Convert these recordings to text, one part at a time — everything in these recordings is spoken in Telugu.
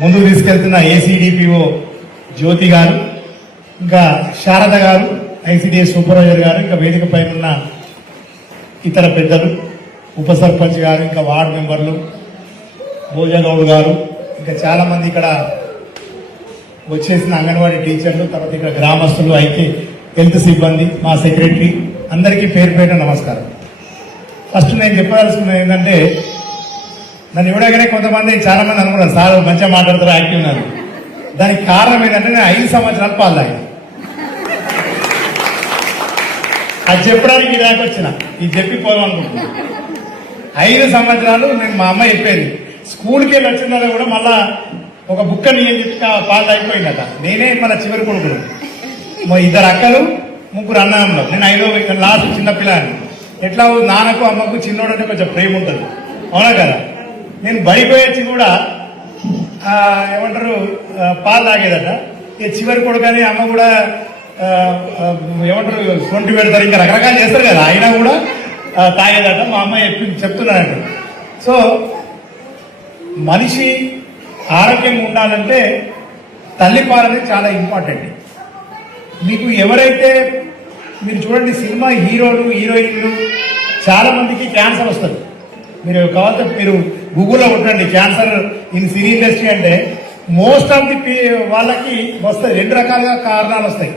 ముందుకు తీసుకెళ్తున్న ఏసీడీపీఓ జ్యోతి గారు, ఇంకా శారద గారు, ఐసీడీఎస్ సూపర్వైజర్ గారు, ఇంకా వేదిక పైన ఉన్న ఇతర పెద్దలు, ఉప సర్పంచ్ గారు, ఇంకా వార్డు మెంబర్లు, భోజగౌడ్ గారు, ఇంకా చాలా మంది ఇక్కడ వచ్చేసిన అంగన్వాడీ టీచర్లు, తర్వాత ఇక్కడ గ్రామస్తులు, అయితే హెల్త్ సిబ్బంది, మా సెక్రటరీ అందరికీ పేరు పేరు నమస్కారం. ఫస్ట్ నేను చెప్పదలుచుకున్నది ఏంటంటే, నన్ను ఇవ్వడగానే కొంతమంది చాలా మంది అనుకున్నారు సార్ మంచిగా మాట్లాడతారు, యాక్టివ్ ఉన్నారు. దానికి కారణం ఏంటంటే నేను 5 సంవత్సరాలు పాలు తాగాను. అది చెప్పడానికి ఇలాగ వచ్చిన ఇది చెప్పిపోదాం అనుకుంటున్నా. 5 సంవత్సరాలు నేను మా అమ్మ చెప్పేది, స్కూల్కి వెళ్ళి వచ్చిన కూడా మళ్ళా ఒక బుక్క నీ అని చెప్పి పాలు తాగిపోయిందట. నేనే మన చివరి కొడుకును, మా 2 అక్కలు 3 అన్నదమ్ములు, నేను 5వ లాస్ట్ చిన్న పిల్లని. ఎట్లా నాన్నకు అమ్మకు చిన్నోడంటే కొంచెం ప్రేమ ఉంటుంది, అవునా కదా. నేను బడిపోయొచ్చి కూడా ఏమంటారు పాలు తాగేదట. ఇక చివరి కొడుకని అమ్మ కూడా ఏమంటారు సొంటి పెడతారు, ఇంకా రకరకాలు చేస్తారు కదా, అయినా కూడా తాగేదట. మా అమ్మ చెప్తున్నానండి. సో మనిషి ఆరోగ్యంగా ఉండాలంటే తల్లిపాలు అనేది చాలా ఇంపార్టెంట్. మీకు ఎవరైతే మీరు చూడండి, సినిమా హీరోలు హీరోయిన్లు చాలా మందికి క్యాన్సర్ వస్తుంది. మీరు కావాలంటే మీరు గూగుల్లో కొట్టండి క్యాన్సర్ ఇన్ సినీ ఇండస్ట్రీ అంటే మోస్ట్ ఆఫ్ ది వాళ్ళకి వస్తాయి. 2 రకాలుగా కారణాలు వస్తాయి.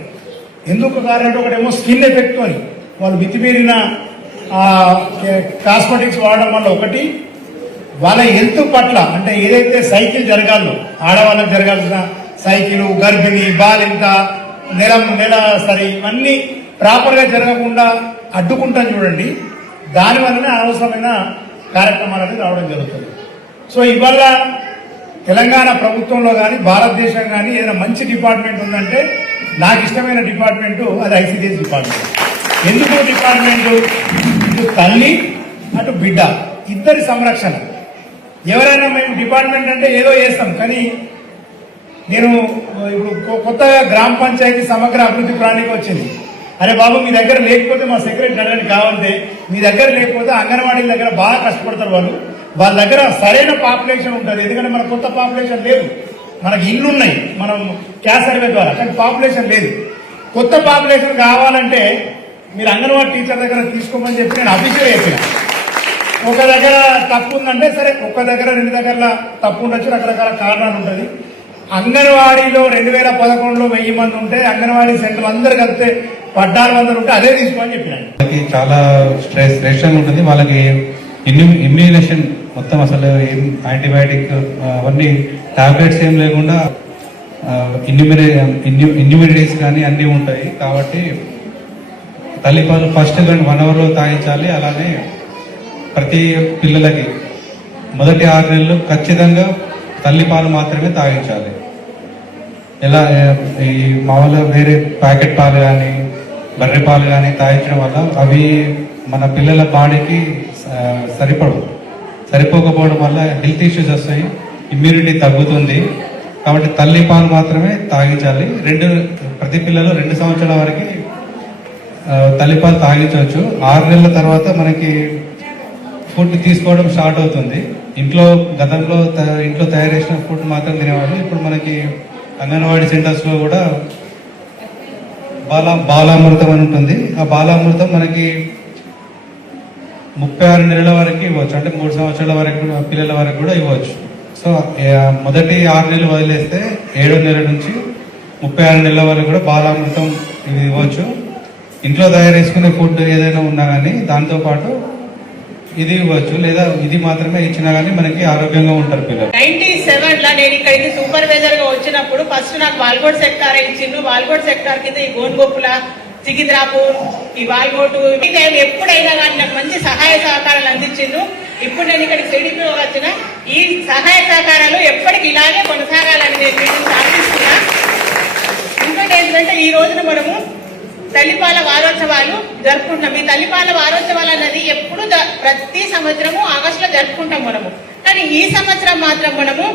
ఎందుకు కారణం? ఒకటేమో స్కిన్ ఎఫెక్ట్ అని వాళ్ళు మితిమీరిన కాస్మెటిక్స్ వాడడం వల్ల ఒకటి, వాళ్ళ హెల్త్ పట్ల అంటే ఏదైతే సైకిల్ జరగాలో ఆడవాళ్ళకి జరగాల్సిన సైకిల్, గర్భిణి, బాలింత, నెల సరి ఇవన్నీ ప్రాపర్ గా జరగకుండా అడ్డుకుంటాం చూడండి. దానివల్లనే అనవసరమైన కార్యక్రమాలు అనేది రావడం జరుగుతుంది. సో ఇవాళ తెలంగాణ ప్రభుత్వంలో కానీ భారతదేశం కానీ ఏదైనా మంచి డిపార్ట్మెంట్ ఉందంటే నాకు ఇష్టమైన డిపార్ట్మెంటు అది ఐసీడీఎస్ డిపార్ట్మెంట్. ఎందుకు డిపార్ట్మెంటు? ఇటు తల్లి అటు బిడ్డ ఇద్దరి సంరక్షణ. ఎవరైనా మేము డిపార్ట్మెంట్ అంటే ఏదో చేస్తాం, కానీ నేను ఇప్పుడు కొత్తగా గ్రామ పంచాయతీ సమగ్ర అభివృద్ధి ప్రణాళిక వచ్చింది. అరే బాబు మీ దగ్గర లేకపోతే మా సెక్రటరీ అడగడానికి కావాలంటే, మీ దగ్గర లేకపోతే అంగన్వాడీల దగ్గర బాగా కష్టపడతారు వాళ్ళు, వాళ్ళ దగ్గర సరైన పాపులేషన్ ఉంటుంది. ఎందుకంటే మన కొత్త పాపులేషన్ లేదు, మనకి ఇల్లు ఉన్నాయి మనం క్యాస్ట్ సర్వే ద్వారా, కానీ పాపులేషన్ లేదు. కొత్త పాపులేషన్ కావాలంటే మీరు అంగన్వాడీ టీచర్ దగ్గర తీసుకోమని చెప్పి నేను అఫీషియల్ చెప్పిన. ఒక దగ్గర తప్పు ఉందంటే సరే, ఒక దగ్గర 2 దగ్గర తప్పు ఉండొచ్చు, రకరకాల కారణాలు ఉంటుంది. అంగన్వాడీలో 2011లో 1000 మంది ఉంటే అంగన్వాడీ సెంటర్ అందరు కలిపితే 1400 ఉంటే అదే తీసుకోమని చెప్పినాను. వాళ్ళకి చాలా స్ట్రెస్ ఉంటుంది. వాళ్ళకి ఇమ్యూనేషన్ మొత్తం అసలు యాంటీబయాటిక్ అవన్నీ టాబ్లెట్స్ ఏం లేకుండా ఇమ్యూనిటీస్ కానీ అన్నీ ఉంటాయి. కాబట్టి తల్లిపాలు ఫస్ట్ 1 అవర్లో తాగించాలి. అలానే ప్రతి పిల్లలకి మొదటి 6 నెలలు ఖచ్చితంగా తల్లిపాలు మాత్రమే తాగించాలి. ఎలా ఈ మామూలుగా వేరే ప్యాకెట్ పాలు కానీ బర్రె పాలు కానీ తాగించడం వల్ల అవి మన పిల్లల బాడీకి సరిపోకపోవడం వల్ల హెల్త్ ఇష్యూస్ వస్తాయి, ఇమ్యూనిటీ తగ్గుతుంది. కాబట్టి తల్లి పాలు మాత్రమే తాగించాలి. ప్రతి పిల్లలు 2 సంవత్సరాల వరకు తల్లిపాలు తాగించవచ్చు. 6 నెలల తర్వాత మనకి ఫుడ్ తీసుకోవడం స్టార్ట్ అవుతుంది. గతంలో ఇంట్లో తయారు చేసిన ఫుడ్ మాత్రం తినేవాళ్ళు. ఇప్పుడు మనకి అంగన్వాడీ సెంటర్స్ లో కూడా బాలామృతం అని ఉంటుంది. ఆ బాలామృతం మనకి 36 నెలల వరకు ఇవ్వచ్చు, అంటే 3 సంవత్సరాల వరకు పిల్లల వరకు కూడా ఇవ్వచ్చు. సో మొదటి 6 నెలలు వదిలేస్తే 7వ నెల నుంచి 36 నెలల వరకు కూడా బాలామృతం ఇది ఇవ్వచ్చు. ఇంట్లో తయారు చేసుకునే ఫుడ్ ఏదైనా ఉన్నా కానీ దాంతో పాటు ఇది ఇవ్వచ్చు, లేదా ఇది మాత్రమే ఇచ్చినా గానీ మనకి ఆరోగ్యంగా ఉంటారు పిల్లలు. 97లో నేను ఇక్కడికి సూపర్వైజర్ గా వచ్చినప్పుడు ఫస్ట్ నాకు వాల్కోట్ సెక్టార్ ఇచ్చిండు. వాల్కోట్ సెక్టార్ కింద ఈ గోన్గోపుల, సికింద్రాపూర్, ఈ వాల్కోటు ఎప్పుడైనా కానీ నాకు మంచి సహాయ సహకారాలు అందించిండు. ఇప్పుడు నేను ఇక్కడికి సిడిపి వచ్చిన ఈ సహాయ సహకారాలు ఎప్పటికి ఇలాగే కొనసాగాలని నేను ప్రార్థిస్తున్నా. ఇంకోటి ఏంటంటే ఈ రోజున మనము తల్లిపాల వారోత్సవాలు జరుపుకుంటాం. ఈ తల్లిపాల వారోత్సవాలు అన్నది ఎప్పుడు ప్రతి సంవత్సరము ఆగస్టులో జరుపుకుంటాం మనము. కానీ ఈ సంవత్సరం మాత్రం మనము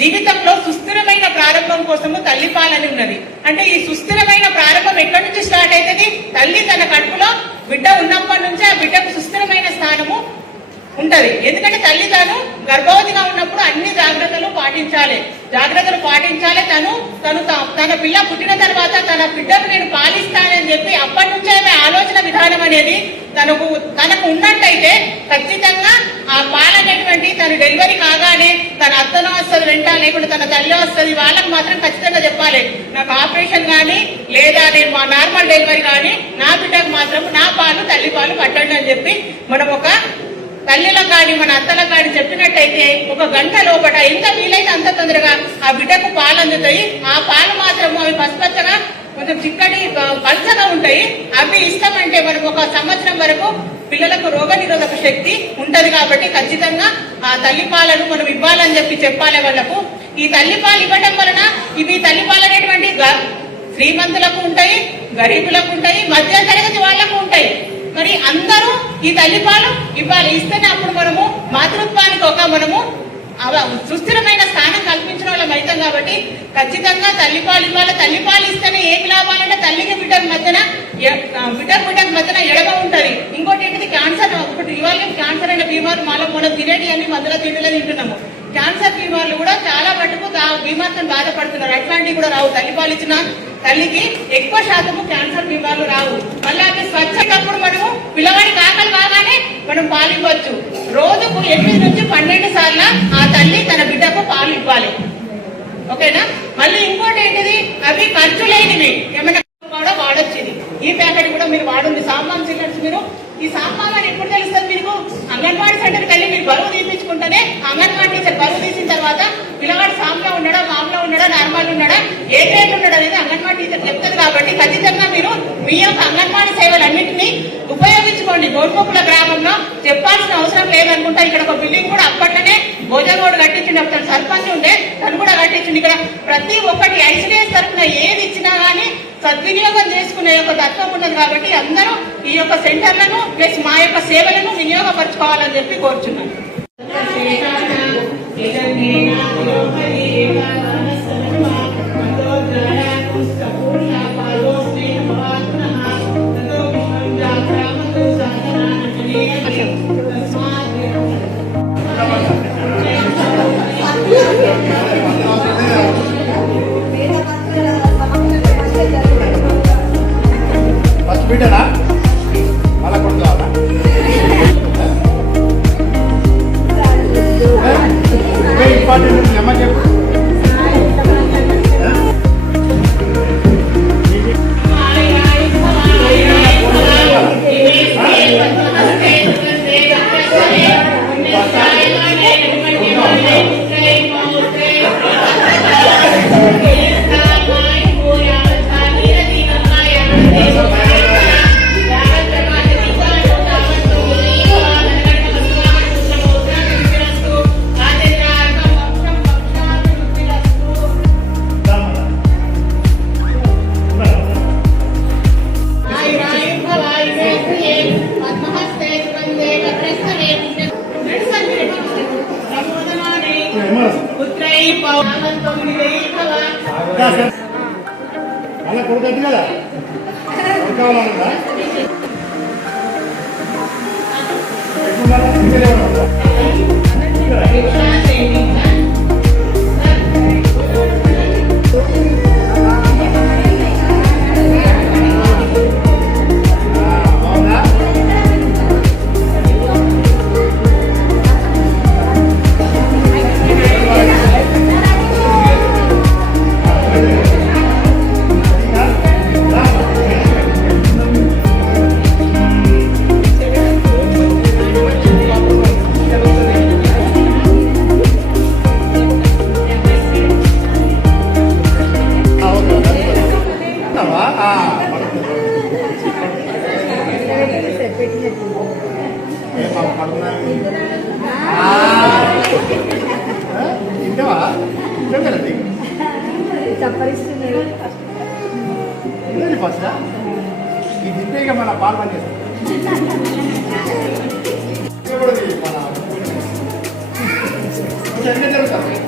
జీవితంలో సుస్థిరమైన ప్రారంభం కోసము తల్లిపాలని ఉన్నది. అంటే ఈ సుస్థిరమైన ప్రారంభం ఎక్కడి నుంచి స్టార్ట్ అవుతుంది? తల్లి తన కడుపులో బిడ్డ ఉన్నప్పటి నుంచి ఆ బిడ్డకు సుస్థిరమైన స్థానము ఉంటది. ఎందుకంటే తల్లి తాను గర్భవతిగా ఉన్నప్పుడు అన్ని జాగ్రత్తలు పాటించాలి. తన పిల్ల పుట్టిన తర్వాత తన బిడ్డకు నేను పాలిస్తానని చెప్పి అప్పటి నుంచే ఆలోచన విధానం అనేది తనకు ఉన్నట్టయితే ఖచ్చితంగా ఆ పాలనేటువంటి తను డెలివరీ కాగానే తన అత్తనో వస్తుంది వెంట, లేకుంటే తన తల్లి వస్తుంది, వాళ్ళకు మాత్రం ఖచ్చితంగా చెప్పాలి నాకు ఆపరేషన్ కానీ లేదా నేను మా నార్మల్ డెలివరీ కానీ నా బిడ్డకు మాత్రం నా పాలు తల్లి పాలు పట్టండి అని చెప్పి మనం ఒక తల్లిలకు కానీ మన అత్తలకు కానీ చెప్పినట్టయితే 1 గంట లోపల ఎంత వీలైతే అంత తొందరగా ఆ బిడ్డకు పాలు అందుతాయి. ఆ పాలు మాత్రం అవి పసుపచ్చగా కొంచెం చిక్కటి పల్చగా ఉంటాయి. అవి ఇస్తామంటే మనం 1 సంవత్సరం వరకు పిల్లలకు రోగనిరోధక శక్తి ఉంటది. కాబట్టి ఖచ్చితంగా ఆ తల్లి పాలను మనం ఇవ్వాలని చెప్పాలి వాళ్ళకు. ఈ తల్లి పాలు ఇవ్వడం వలన ఇవి తల్లి పాలు అనేటువంటి శ్రీమంతులకు ఉంటాయి, గరీబులకు ఉంటాయి, మధ్య తరగతి వాళ్లకు ఉంటాయి. మరి అందరూ ఈ తల్లిపాలు ఇవ్వాలి. ఇస్తేనే అప్పుడు మనము మాతృత్వానికి మనము సుస్థిరమైన స్థానం కల్పించిన వాళ్ళం అవుతాం. కాబట్టి ఖచ్చితంగా తల్లిపాలు ఇవ్వాలి. తల్లిపాలు ఇస్తేనే ఏమి లాభాలంటే తల్లికి బిడ్డకు మధ్యన ఎడమ ఉంటది. ఇంకోటి ఏంటిది క్యాన్సర్. ఇప్పుడు ఇవాళ క్యాన్సర్ అయిన బీమారు మనం తినేటి అన్ని మందుల తిండిలో తింటున్నాము. క్యాన్సర్ బీమార్లు కూడా చాలా మటుకు బీమార్తో బాధపడుతున్నారు. అట్లాంటివి కూడా రావు. తల్లిపాలు ఇచ్చిన తల్లికి ఎక్కువ శాతము క్యాన్సర్ బీమార్లు రావు. మళ్ళీ అవి స్వచ్ఛప్పుడు మనము పిల్లవాడికి ఆకలి కాగానే మనం పాలు ఇవ్వచ్చు. రోజుకు 8 నుంచి 12 సార్లు ఆ తల్లి తన బిడ్డకు పాలు ఇవ్వాలి. ఓకేనా? మళ్ళీ ఇంకోటి ఏంటిది, అవి ఖర్చు లేనివి ఏమైనా కూడా వాడొచ్చు. ఈ ప్యాకెట్ కూడా మీరు వాడండి. సాంబాన్ సిలిండర్స్ మీరు ఈ సాంబాన్ అని ఎప్పుడు తెలుస్తుంది మీకు? అంగన్వాడీ సెంటర్కి వెళ్ళి మీరు బరువు తీపించుకుంటేనే అంగన్వాడీ టీచర్ బరువు తీసిన తర్వాత పిల్లవాడు సాంలో ఉన్నాడా, మామూలు ఉన్నాడా, నార్మల్ ఉన్నాడా, ఏ గ్రేడ్ ఉన్నాడా అనేది అంగన్వాడీ టీచర్ చెప్తుంది. కాబట్టి ఖచ్చితంగా మీరు మీ యొక్క అంగన్వాడీ సేవలన్నింటినీ ఉపయోగించుకోండి. గోల్కొప్పుల గ్రామంలో చెప్పాల్సిన అవసరం లేదనుకుంటా. ఇక్కడ ఒక బిల్డింగ్ కూడా అప్పట్లోనే భోజనోడు కట్టించింది. అప్పుడు సర్పంచ్ ఉండే తను కూడా కట్టించింది. ఇక్కడ ప్రతి ఒక్కటి ఐసిడిఎస్ తరఫున ఏది ఇచ్చినా గానీ సద్వినియోగం చేసుకునే యొక్క తత్వం ఉన్నది. కాబట్టి అందరూ ఈ యొక్క సెంటర్లను ప్లస్ మా యొక్క సేవలను వినియోగపరచుకోవాలని చెప్పి కోరుచున్నాను. ఫస్ట్ బిడ్డనా మళ్ళా కొడుకు కావాలా? ఇంపార్టెంట్ అమ్మ చెప్పు. మళ్ళా కొడుకు కదా కావాలన్నా ఫస్ట్ ఈ దింపేగా మన పాలు పని చేస్తాం. జరుగుతుంది